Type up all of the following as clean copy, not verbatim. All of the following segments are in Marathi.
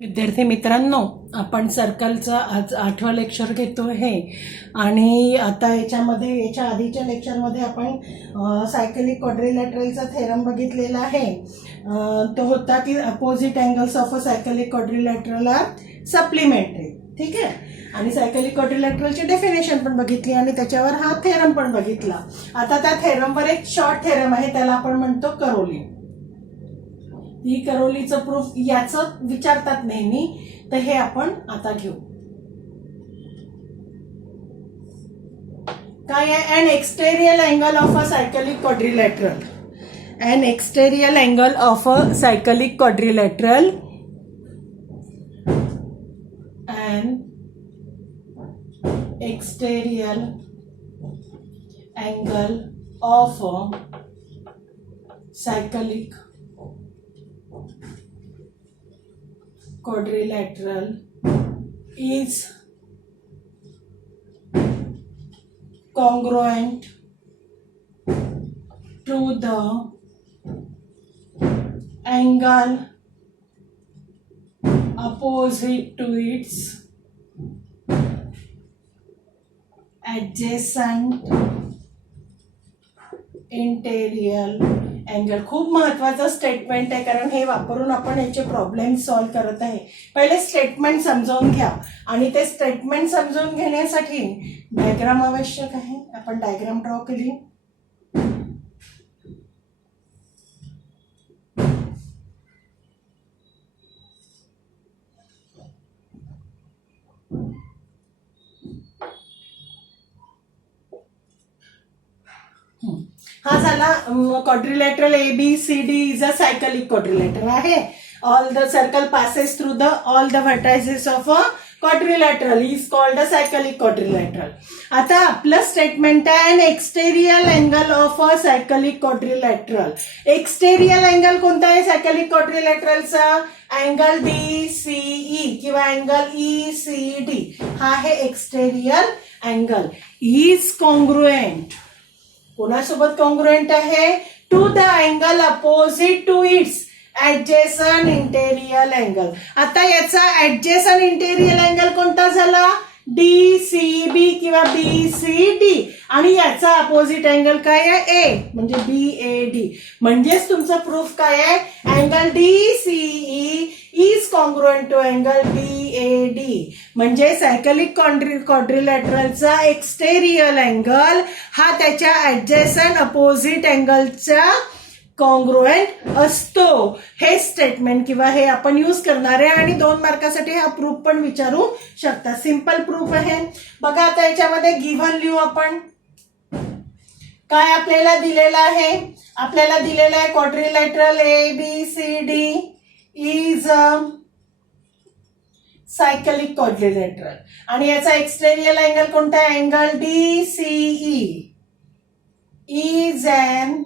विद्यार्थी मित्रांनो, आपण सर्कलचं आज 8वं लेक्चर घेतो आहे आणि आता याच्या आधीच्या लेक्चरमध्ये आपण सायकलिक क्वाड्रिलॅटरलचा थेरम बघितलेला आहे. तो होता की opposite angles of a cyclic quadrilateral are supplementary. ठीक आहे. आणि सायकलिक क्वाड्रिलॅटरलची डेफिनेशन पण बघितली आणि त्याच्यावर हा थेरम पण बघितला. आता त्या थेरमवर एक शॉर्ट थेरम आहे, त्याला आपण म्हणतो करोली. ही करोलीचं प्रूफ याचं विचारतात नेहमी, तर हे आपण आता घेऊ. काय आहे? An exterior angle of a cyclic quadrilateral. An exterior angle of a cyclic quadrilateral an exterior angle of a cyclic quadrilateral is congruent to the angle opposite to its adjacent interior angle. खूप महत्वाचं स्टेटमेंट आहे, कारण हे वापरून आपण याचे प्रॉब्लेम सॉल्व्ह करत आहे. पहिले स्टेटमेंट समजावून घ्या आणि ते स्टेटमेंट समजावून घेण्यासाठी डायग्राम आवश्यक आहे. आपण डायग्राम ड्रॉ केली. हा झाला quadrilateral ABCD is a cyclic quadrilateral आहे. All the circle passes through the all the vertices of a quadrilateral is called a cyclic quadrilateral. आता आपलं स्टेटमेंट आहे an exterior angle of a cyclic quadrilateral. Exterior angle कोणता आहे सायकलिक क्वाड्रिलॅटरलचा? अँगल DCE किंवा अँगल ECD हा आहे एक्सटेरियल अँगल. Is congruent. कोणासोबत कॉन्ग्रुएंट आहे? To the angle opposite to its adjacent interior angle. आता याचा ऍडजेसंट इंटेरियल अँगल कोणता झाला? DCB किंवा BCD. आणि याचा अपोजिट अँगल काय आहे? A म्हणजे BAD. म्हणजेच तुमचं प्रूफ काय आहे? Angle DCE is congruent to angle BAD. म्हणजे सायकलिक क्वाड्रिलॅटरलचा एक्सटेरियल अँगल हा त्याच्या ऍडजेसंट अपोजिट अँगलच्या कॉन्ग्रुएंट असतो. हे स्टेटमेंट किंवा हे आपण यूज करणार आहे आणि 2 मार्कासाठी हा प्रूफ पण विचारू शकता. सिंपल प्रूफ आहे. बघा आता याच्यामध्ये गिव्हन लिहू आपण. काय आपल्याला दिलेलं आहे? आपल्याला दिलेलं आहे quadrilateral ABCD is cyclic quadrilateral आणि याचा एक्सटेरियल अँगल कोणता आहे? Angle DCE is an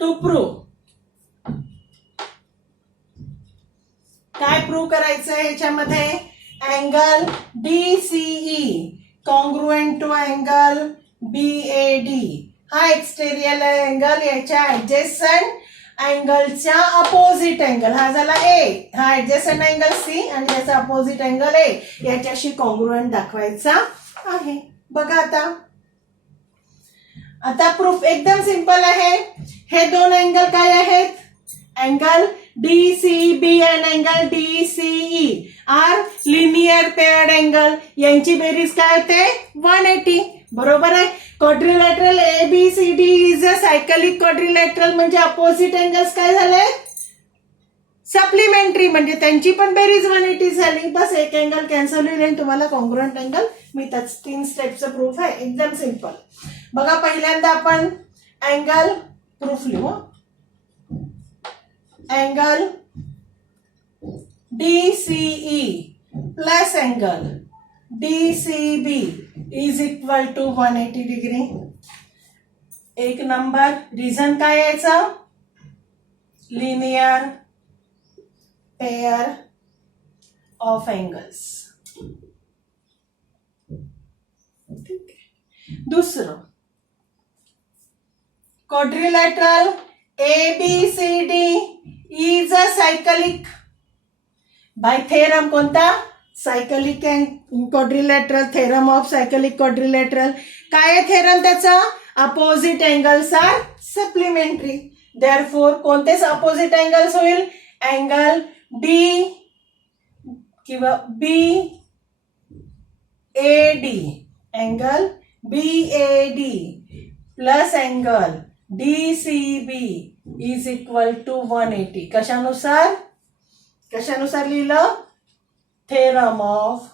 to prove. काय प्रूव्ह करायचं आहे याच्यामध्ये? Angle DCE congruent to angle BAD हा एक्सटेरियल अँगल याच्या ऍडजेसंट अँगलच्या अपोजिट अँगल हा झाला A. हा ऍडजेसंट अँगल C आणि याचा अपोजिट अँगल A याच्याशी कॉन्ग्रुएंट दाखवायचा आहे. बघा आता प्रूफ एकदम सिंपल आहे. हे 2 अँगल काय आहेत? Angle DCB and angle DCE are linear paired angle. यांची बेरीज काय होते? 180. बरोबर आहे. Quadrilateral ABCD is a cyclic quadrilateral म्हणजे अपोजिट अँगल्स काय झाले? सप्लिमेंटरी. म्हणजे त्यांची पण बेरीज 180 झाली. बस एक अँगल कॅन्सल होईल आणि तुम्हाला कॉन्ग्रुएंट अँगल मिळतात. 3 स्टेपचं प्रूफ आहे. एकदम सिंपल. बघा पहिल्यांदा आपण अँगल प्रूफ लिहू. Angle DCE plus angle DCB is equal to 180 degree. 1 number. Reason काय याचं? Linear pair of angles. ठीक आहे. दुसरं quadrilateral ABCD is a cyclic by theorem. कोणता? Cyclic and quadrilateral, theorem of cyclic quadrilateral. काय आहे थेरम त्याचा? Opposite angles are supplementary. Therefore कोणते अपोजिट अँगल्स होईल? अँगल डी किंवा BAD, angle BAD plus angle DCB is equal to 180. कशानुसार लिहिलं? Theorem of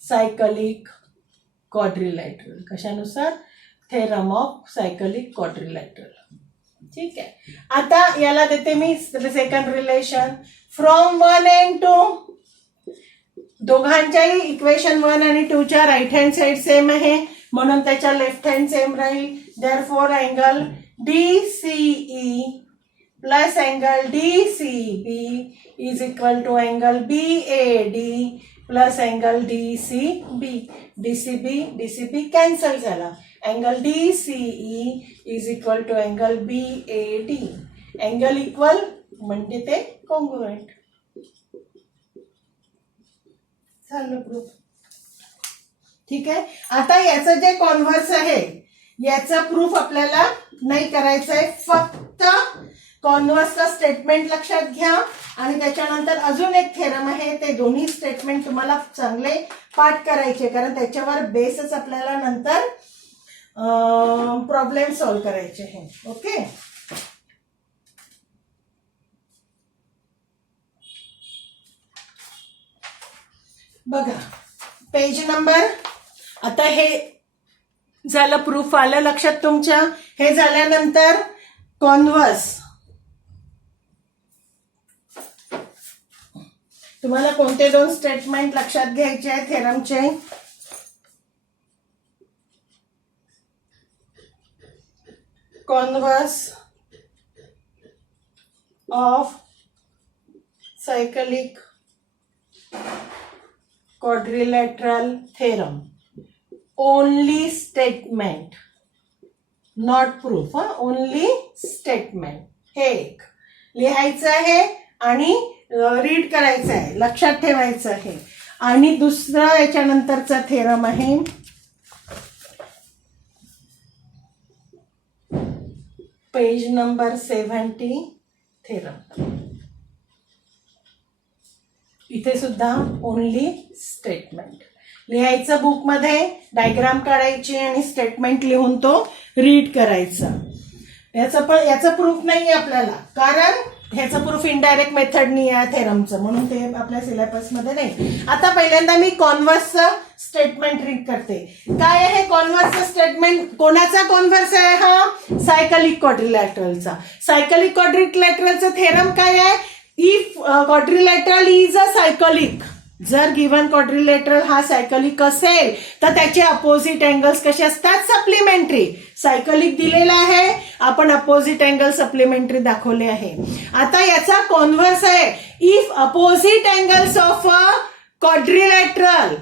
cyclic quadrilateral. कशानुसार? Theorem of cyclic quadrilateral. ठीक आहे. आता याला देते मी सेकंड रिलेशन. फ्रॉम 1 and 2, दोघांच्याही इक्वेशन 1 आणि 2 च्या राईट हँड साइड सेम आहे म्हणून त्याच्या लेफ्ट हँड सेम राहील. Therefore angle DCE plus angle DCB is equal to angle BAD plus angle DCB cancel झाला. Angle DCE is equal to angle BAD. Angle equal म्हणजे ते कॉन्ग्रुएंट झालं प्रूफ. ठीक आहे. आता याचं जे कॉन्व्हर्स आहे याचा प्रूफ आपल्याला नाही करायचं आहे. फक्त कॉन्व्हर्सचा स्टेटमेंट लक्षात घ्या आणि त्याच्यानंतर अजून एक थेरम आहे. ते दोन्ही स्टेटमेंट तुम्हाला चांगले पाठ करायचे कारण त्याच्यावर बेसच आपल्याला नंतर प्रॉब्लेम सॉल्व करायचे आहे. ओके. बघा पेज नंबर. आता हे झालं प्रूफ आलं लक्षात तुमच्या. हे झाल्यानंतर कॉन्व्हर्स. तुम्हाला कोणते दोन स्टेटमेंट लक्षात घ्यायचे आहे थेरमचे? Converse of cyclic quadrilateral theorem. Only statement, not proof. Only statement. हे एक लिहायचं आहे आणि रीड करायचं आहे, लक्षात ठेवायचं आहे. आणि दुसरा याच्यानंतरचा थेरम आहे पेज नंबर 70 थेरम. इथे सुद्धा ओनली स्टेटमेंट लिहायचं. बुकमध्ये डायग्राम काढायची आणि स्टेटमेंट लिहून तो रीड करायचा. याचं प्रूफ नाही आपल्याला कारण ह्याचं प्रूफ इनडायरेक्ट मेथडनी आहे थेरमचं म्हणून ते आपल्या सिलेबसमध्ये नाही. आता पहिल्यांदा मी कॉन्व्हर्सचं स्टेटमेंट रीड करते. काय आहे कॉन्व्हर्सचं स्टेटमेंट? कोणाचा कॉन्व्हर्स आहे हा? सायकलिक क्वाड्रिलॅटरलचा. सायकलिक क्वाड्रिलॅटरलचं थेरम काय आहे? If quadrilateral is a cyclic. जर गिव्हन क्वाड्रिलॅटरल हा सायकलिक असेल तर त्याचे अपोजिट अँगल्स कसे असतात? सप्लिमेंटरी. सायकलिक दिलेला आहे, आपण अपोजिट अँगल सप्लिमेंटरी दाखवले आहे. आता याचा कॉन्व्हर्स आहे if opposite angles of a quadrilateral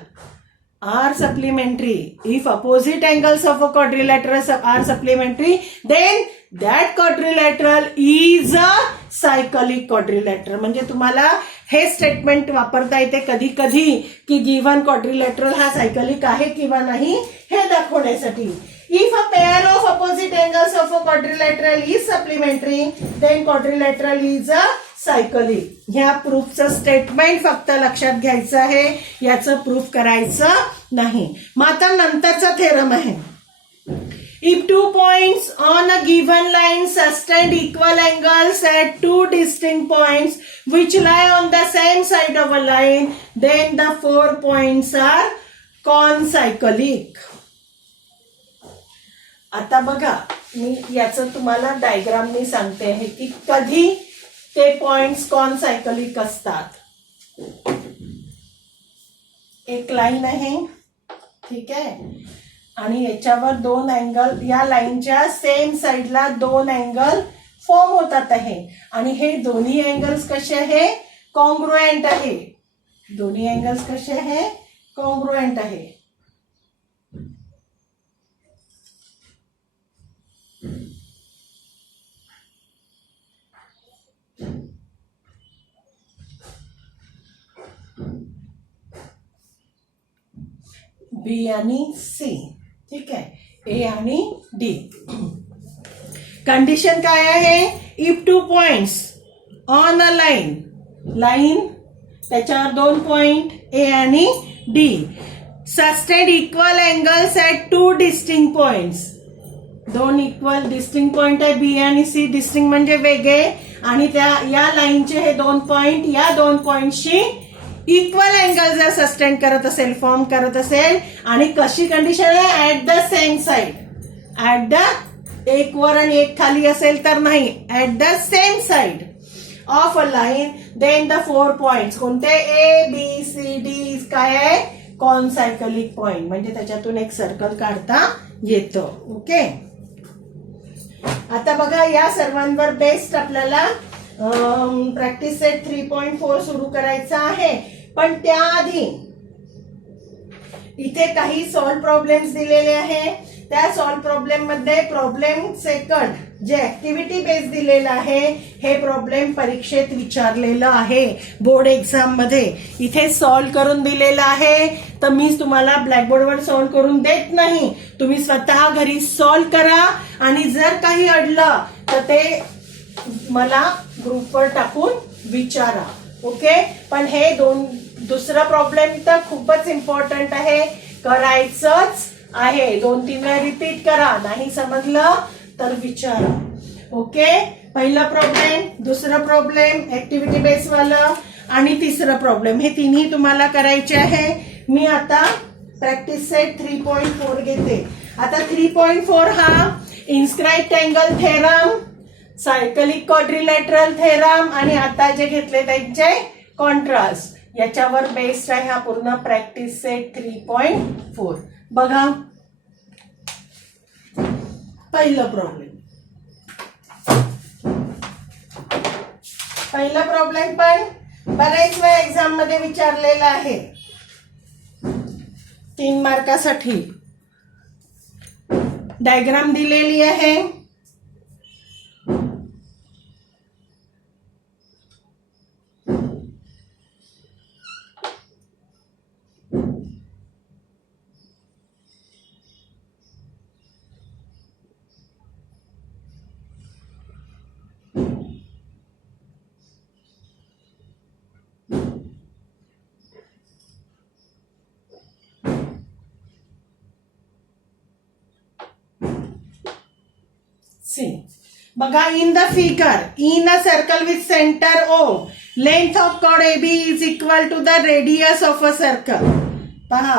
are supplementary. If opposite angles of a quadrilateral are supplementary, then that quadrilateral is a cyclic quadrilateral. म्हणजे तुम्हाला हे स्टेटमेंट वापरता येते कधी कधी की गिव्हन क्वाड्रिलॅटरल हा सायकलिक आहे किंवा नाही हे दाखवण्यासाठी. If a pair of opposite angles of a quadrilateral is supplementary, then quadrilateral is a cyclic. ह्या प्रूफचं स्टेटमेंट फक्त लक्षात घ्यायचं आहे, याचं प्रूफ करायचं नाही. मग आता नंतरचा थेरम आहे. If 2 points on a given line sustain equal angles at 2 distinct points which lie on the same side of a line, then the 4 points are concyclic. आता बघा मी याचं तुम्हाला डायग्राम मी सांगते आहे की कधी ते पॉइंट्स कॉनसायकलिक असतात. एक लाईन आहे, ठीक आहे, आणि याच्यावर दोन अँगल, या लाईनच्या सेम साइडला दोन अँगल फॉर्म होतात आहे आणि हे दोन्ही अँगल्स कसे आहे? कॉन्ग्रुएंट आहे. दोन्ही अँगल्स कसे आहे? कॉन्ग्रुएंट आहे. बी आणि सी. ठीक आहे, ए आणि डी. कंडिशन काय आहे? If 2 points on a line त्याच्यावर 2 पॉइंट ए आणि D sustain equal angles at 2 distinct points. 2 equal distinct point आहे बी आणि सी. डिस्टिंक्ट म्हणजे वेगळे, आणि त्या या लाईनचे हे 2 पॉइंट या 2 पॉइंटशी इक्वल अँगल जर सस्टेन करत असेल, फॉर्म करत असेल, आणि कशी कंडिशन आहे? At the same side. At the, एक वर आणि एक खाली असेल तर नाही, at the same side of a line, then the 4 points कोणते? ए बी सी डी काय आहे? Concyclic point. म्हणजे त्याच्यातून एक सर्कल काढता येतं. ओके, आता बघा या सर्वांवर बेस्ड आपल्याला प्रॅक्टिस सेट 3.4 सुरू करायचा आहे. पण त्याआधी इथे काही सॉल्व प्रॉब्लेम्स दिलेले आहे. त्या सॉल्व प्रॉब्लेम मध्ये प्रॉब्लेम सेकंड जे ऍक्टिव्हिटी बेस दिलेलं आहे, हे प्रॉब्लेम परीक्षेत विचारलेलं आहे बोर्ड एक्झाम मध्ये. इथे सॉल्व करून दिलेलं आहे, तर मी तुम्हाला ब्लॅकबोर्डवर सॉल्व करून देत नाही. तुम्ही स्वतः घरी सॉल्व करा, आणि जर काही अडलं तर ते मला ग्रुपवर टाकून विचारा. ओके, पण हे दुसरा प्रॉब्लेम तर खूपच इम्पॉर्टंट आहे, करायचंच आहे. 2-3 वेळा रिपीट करा, नाही समजलं तर विचारा. ओके, पहिला प्रॉब्लेम, दुसरा प्रॉब्लेम ऍक्टिव्हिटी बेस वाला, आणि तिसरा प्रॉब्लेम, हे तिन्ही तुम्हाला करायचे आहे. मी आता प्रॅक्टिस सेट 3.4 घेते. आता 3.4 हा inscribed angle theorem, cyclic quadrilateral theorem, आणि आता जे घेतले त्यांचे कॉन्ट्रास्ट, याच्यावर बेस्ड आहे हा पूर्ण प्रॅक्टिस सेट 3.4. बघा पहिला प्रॉब्लेम पण बरेच वेळा एक्झाम मध्ये विचारलेला आहे, 3 मार्कासाठी. डायग्राम दिलेली आहे. बघा, in the figure, in a circle with centre O, length of chord AB is equal to the radius of a circle. पहा,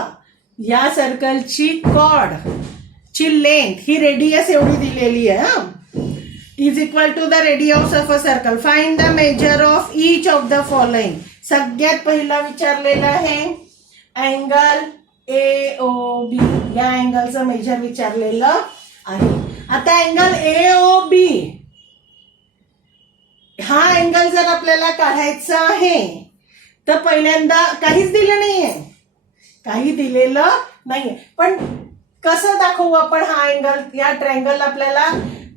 या सर्कलची कॉर्ड ची लेंथ ही रेडियस एवढी दिलेली आहे, is equal to the radius of a circle. Find the measure of each of the following. सगळ्यात पहिला विचारलेला आहे अँगल AOB, या अँगलचं मेजर विचारलेलं आहे. आता अँगल AOB हा अँगल जर आपल्याला काढायचा आहे, तर पहिल्यांदा काहीच दिलं नाहीये, काही दिलेलं नाहीये. पण कसं दाखवू आपण हा अँगल? या ट्रायंगल आपल्याला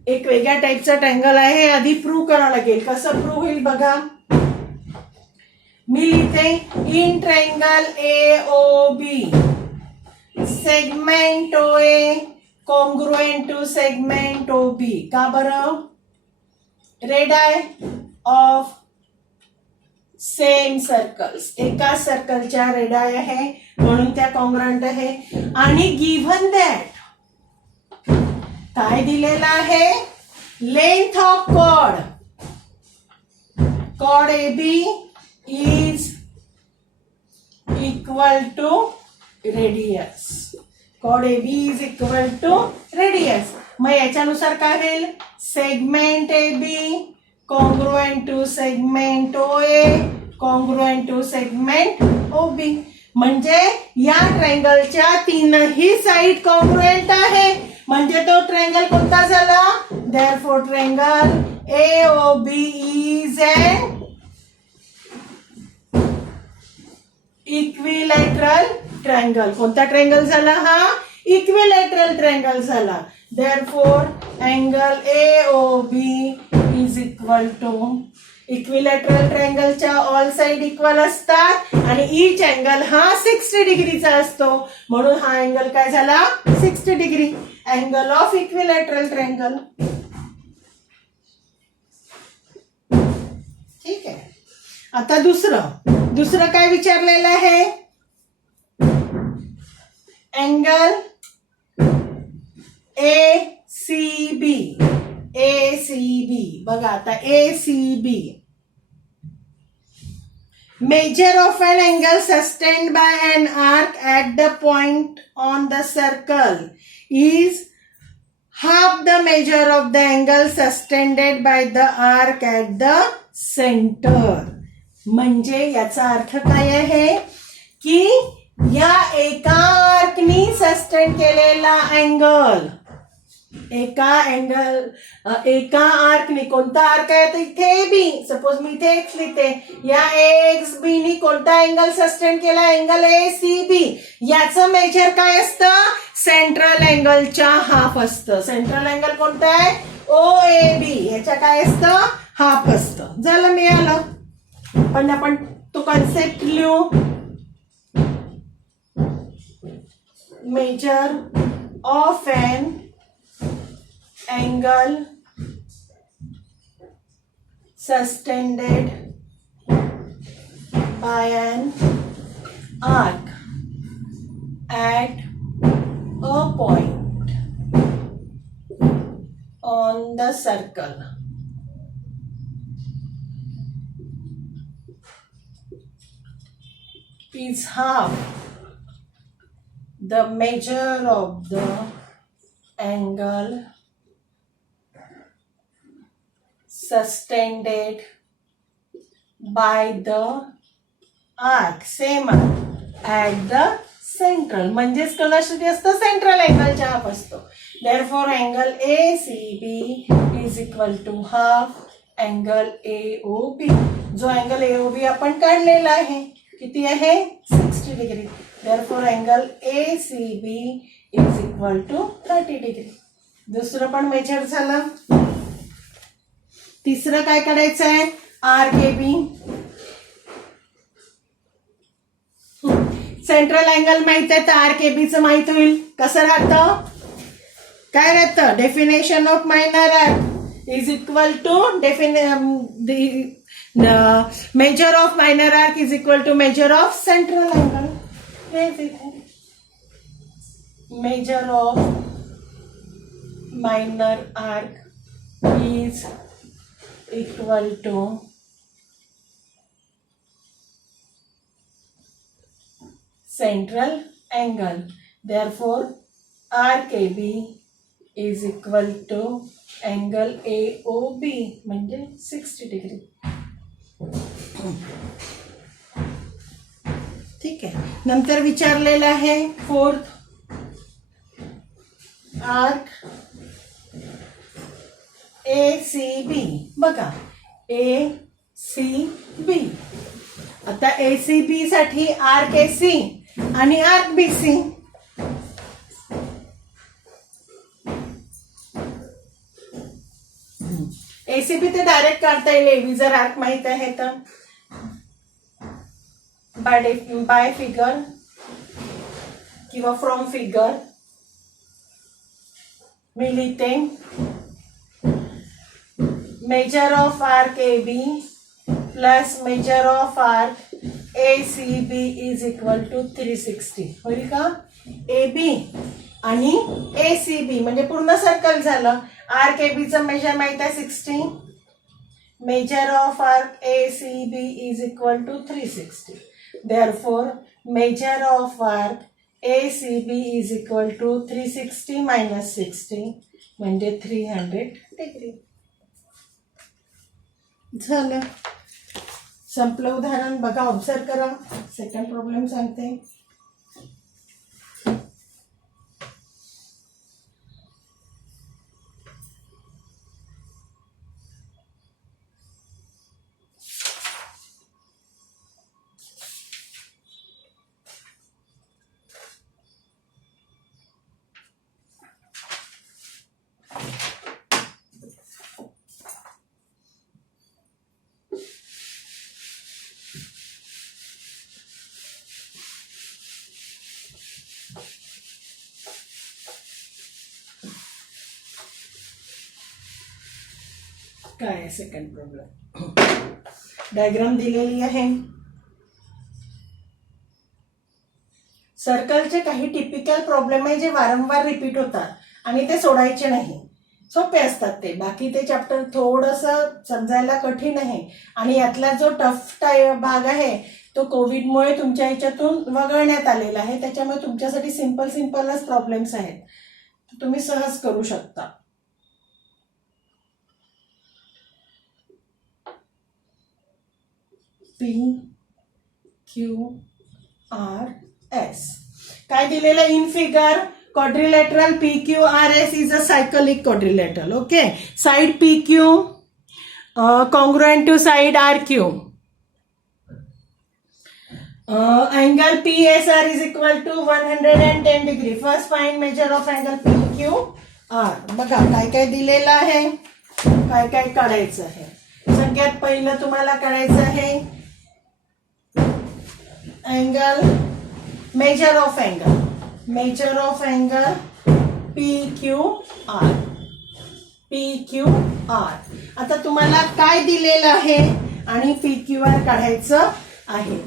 एक वेगळ्या टाईपचा ट्रायंगल आहे, आधी प्रूव्ह करावं लागेल. कसं प्रूव्ह होईल बघा, मी लिहिते in triangle AOB segment OA congruent to segment OB. का बरं? रेडाय ऑफ सेम सर्कल्स, एका सर्कलच्या रेडाय आहे म्हणून त्या कॉन्ग्रंट आहे. आणि गिव्हन दॅट काय दिलेलं आहे? Length of chord AB is equal to radius. Chord AB is equal to radius. मग याच्यानुसार काय होईल? Segment AB congruent to segment OA congruent to segment OB. म्हणजे या ट्रायंगलच्या तीनही साइड कॉन्ग्रुएंट आहे, म्हणजे तो ट्रायंगल कोणता झाला? Therefore triangle AOB is an equilateral triangle. कोणता ट्रायंगल झाला हा? इक्विलॅटरल ट्रायंगल झाला. Therefore angle AOB is equal to equilateral ट्रायंगलच्या ऑल साइड इक्वल असतात आणि ईच अँगल हा 60 डिग्रीचा असतो, म्हणून हा अँगल काय झाला 60 degree, angle of equilateral triangle. ठीक आहे. आता दुसरं काय विचारलेलं आहे, अँगल ACB बघा आता ACB, measure of an angle sustained by an arc at the point on the circle is half the measure of the angle sustained by the arc at the center. म्हणजे याचा अर्थ काय आहे की या एका आर्कनी सस्टेन केलेला अँगल, एका आर्कनी, कोणता आर्क आहे तर इथे बी, सपोज मी इथे एक्स लिहिते, या एक्स बी नी कोणता अँगल सस्टेन केला, अँगल ACB, याचं मेजर काय असतं, सेंट्रल अँगलच्या हाफ असतं. सेंट्रल अँगल कोणता आहे OAB, याच्या काय असतं हाफ असतं. झालं, मिळालं. पण आपण तो कॉन्सेप्ट लिहू, measure of an angle sustained by an arc at a point on the circle is half the measure of the angle sustained by the arc, same at the central, म्हणजेच कोणासाठी असतं सेंट्रल अँगलच्या हाफ असतो. therefore angle ACB is equal to half angle AOB. जो अँगल AOB आपण काढलेला आहे किती आहे 60 degree. therefore angle ACB is equal to 30 degree. दुसरं पण मेजर झालं. तिसरं काय काढायचं आहे, RKB. सेंट्रल अँगल माहित आहे तर RKBचं माहित होईल. कसं राहतं, काय राहतं, definition of minor arc is equal to measure of minor arc is equal to measure of central angle. Measure of minor arc is equal to central angle. therefore RKB is equal to angle AOB म्हणजे 60 डिग्री. ठीक आहे. नंतर विचारलेलं आहे फोर्थ, आर्क ACB. बघा ACB, आता ACB साठी आर्क AC आणि आर्क BC. ACB ते डायरेक्ट काढता येईल AB जर आर्क माहित आहे तर, बाय फिगर किंवा फ्रॉम फिगर मी लिहिते, measure of arc AB plus measure of arc ACB is equal to 360. होईल का, AB आणि ACB म्हणजे पूर्ण सर्कल झालं. आर्क AB चं मेजर माहित आहे 60, major of arc ACB is equal to 360. therefore measure of arc ACB is equal to 360 minus 60 म्हणजे 300 डिग्री. झालं, संपलं उदाहरण. बघा, ऑब्झर्व करा. सेकंड प्रॉब्लेम सांगते. काय आहे सेकंड प्रॉब्लेम? डायग्राम दिलेली आहे. सर्कलचे काही टिपिकल प्रॉब्लेम आहे जे वारंवार रिपीट होतात आणि ते सोडायचे नाही. सोपे असतात ते. बाकी ते चॅप्टर थोडंसं समजायला कठीण आहे आणि यातला जो टफ भाग आहे तो कोविडमुळे तुमच्या ह्याच्यातून वगळण्यात आलेला आहे. त्याच्यामुळे तुमच्यासाठी सिंपलच प्रॉब्लेम्स आहेत, तुम्ही सहज करू शकता. PQRS काय दिलेलं in figure? quadrilateral PQRS is a cyclic quadrilateral. Okay, side PQ congruent to side RQ. Angle PSR is equal to 110 degree. First find measure of angle PQR. बघा काय काय दिलेलं आहे, काय काय काढायचं आहे. सगळ्यात पहिलं तुम्हाला काढायचं आहे angle, measure of angle PQR. आता तुम्हाला काय दिलेलं आहे आणि PQR काढायचं आहे.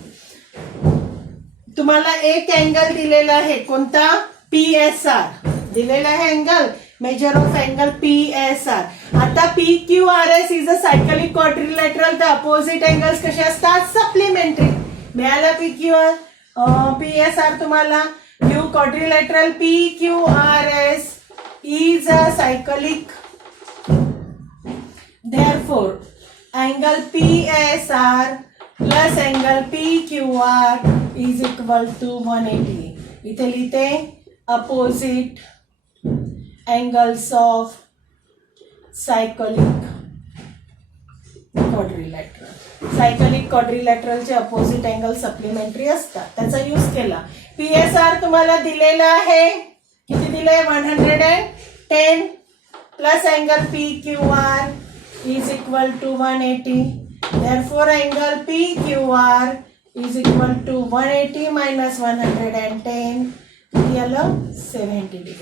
तुम्हाला एक अँगल दिलेला आहे, कोणता? PSR दिलेला आहे angle, measure of angle PSR. आता PQRS is a cyclic quadrilateral. The opposite angles कसे असतात? सप्लिमेंटरी. मिळाला PSR तुम्हाला. View quadrilateral PQRS is a cyclic. Therefore, angle PSR plus angle PQR is equal to 180. इथे लिहिते opposite angles of cyclic quadrilateral. Cyclic क्वाड्रिलॅटरलचे अपोजिट अँगल सप्लिमेंटरी असतात, त्याचा यूज केला. PSR तुम्हाला दिलेला आहे, किती दिलंय? 110 plus angle PQR is equal to 180. Therefore angle PQR is equal to 180 minus 110. किती आलं? 70 डिग्री.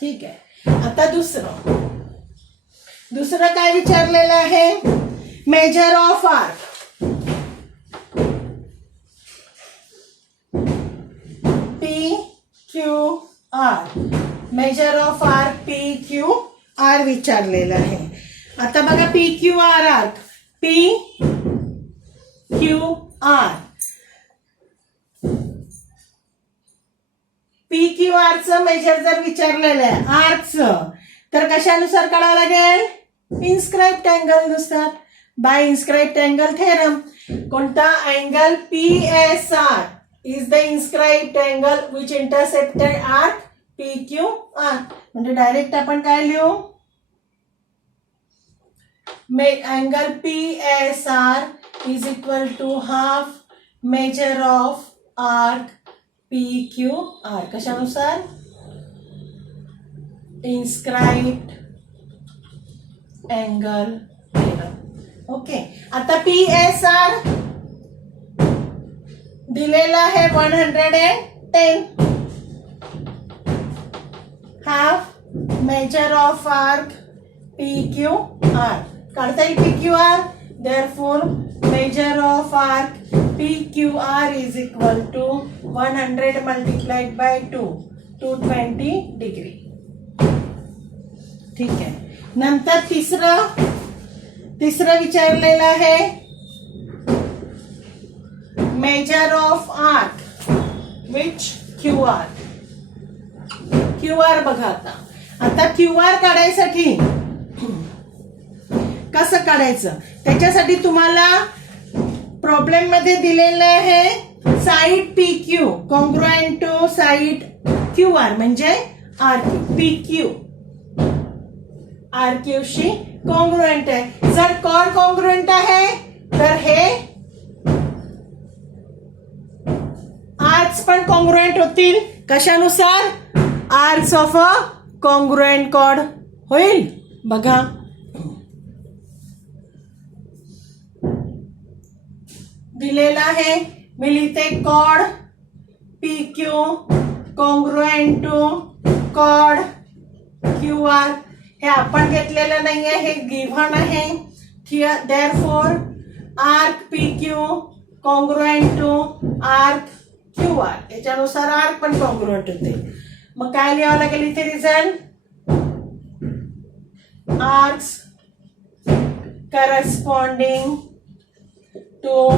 ठीक आहे. आता दुसरं काय विचारलेलं आहे? Measure of arc. PQR. Measure of arc PQR विचारलेलं आहे. आता बघा PQR आर्क, PQR चं मेजर जर विचारलेलं आहे आर्कचं, तर कशानुसार काढावं लागेल? इन्स्क्राइब्ड अँगल नुसार, बाय इन्स्क्राइब्ड अँगल थेरम. कोणता? Angle PSR is the inscribed angle which intercepted arc PQR. म्हणजे डायरेक्ट आपण काय लिहू? Angle PSR is equal to half measure of arc PQR. कशानुसार? Inscribed angle theorem. ओके. आता PSR दिलेला आहे 110. Half measure of arc PQR. काढता येईल PQR. Therefore measure of arc PQR is equal to 100 multiplied by 2, 220 degree. ठीक आहे. नंतर तिसरं विचारलेलं आहे measure of arc which QR. QR बघा. आता QR काढायसाठी कसं काढायचं? त्याच्यासाठी तुम्हाला प्रॉब्लेम मध्ये दिलेलं आहे side PQ congruent to side QR म्हणजे RQ. RQ शी कॉन्ग्रुएंट आहे. जर कॉर्ड कॉन्ग्रुएंट आहे तर हे आर्क्स पण कॉन्ग्रुएंट होतील. कशानुसार? Arcs of a congruent chord होईल. बघा दिलेला आहे. मी लिहिते chord PQ congruent to chord QR. हे आपण घेतलेलं नाहीये, हे गिव्हन आहे. Therefore arc P Q congruent to arc Q R, याच्यानुसार आर्क पण कॉन्ग्रुएंट होते. मग काय लिहावं लागेल इथे result? Arcs corresponding to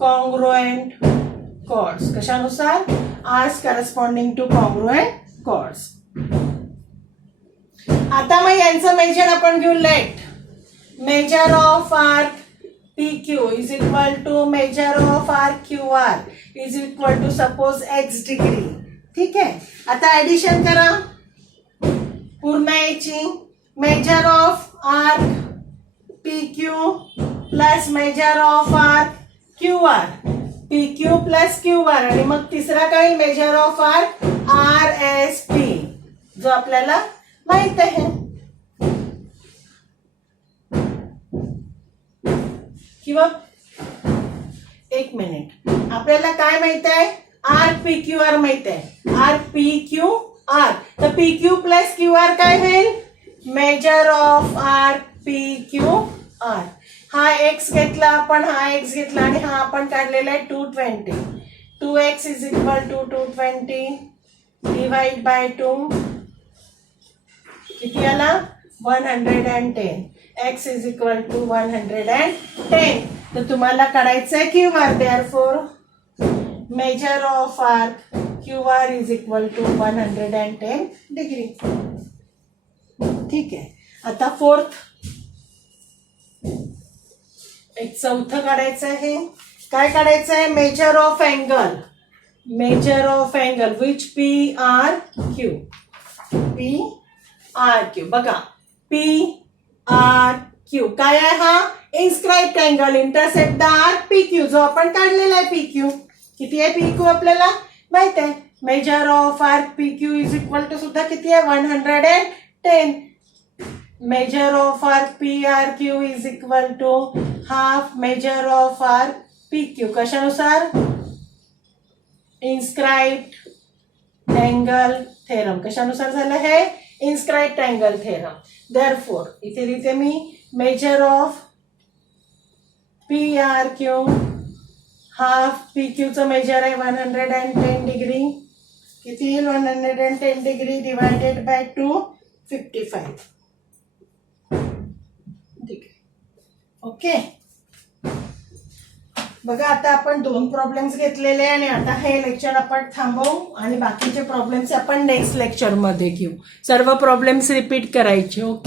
congruent chords. कशानुसार? Arcs corresponding to congruent chords. आता मग यांचं मेजर आपण घेऊ. Let measure of arc P Q is equal to measure of arc Q R is equal to suppose x degree. ठीक आहे. आता ऍडिशन करा पूर्ण याची. Measure of arc P Q plus measure of arc Q R, P Q plus Q R, आणि मग तिसरा काय? Measure of arc R S P, जो आपल्याला माहित आहे. किंवा एक मिनिट, आपल्याला काय माहित आहे? आर्क पी क्यू आर माहित आहे. आर्क पी क्यू आर, तर P Q plus Q R काय होईल? Measure of arc P Q R. हा एक्स घेतला आपण, हा एक्स घेतला, आणि हा आपण काढलेला आहे 220. 2x is equal to 220 divide by 2, किती आला? 110. x is equal to 110. तर तुम्हाला काढायचं आहे Q R. Therefore measure of arc Q R is equal to 110 degree. ठीक आहे. आता फोर्थ, एक चौथं काढायचं आहे. काय काढायचं आहे? Measure of angle. Measure of angle which P R Q. P R Q. बघा पी आर क्यू काय आहे? हा inscribed angle intercept the arc P Q, जो आपण काढलेला आहे. पी क्यू किती आहे? पी क्यू आपल्याला माहित आहे. Measure of arc P Q is equal to सुद्धा किती आहे? 110. Measure of arc P R Q is equal to half measure of arc P Q. कशानुसार? Inscribed angle theorem. कशानुसार झालं हे? Inscribed angle theorem. देअरफॉर इथे लिहिते मी measure of P R Q, half P क्यूचं मेजर आहे 110 डिग्री. किती येईल? 110 डिग्री डिवायडेड बाय 255. ठीक आहे. ओके. बघा आता आपण 2 प्रॉब्लेम्स घेतलेले आहे, आणि आता हे लेक्चर आपण थांबवू आणि बाकीचे प्रॉब्लेम्स आपण नेक्स्ट लेक्चर मध्ये घेऊ. सर्व प्रॉब्लेम्स रिपीट करायचे. ओके.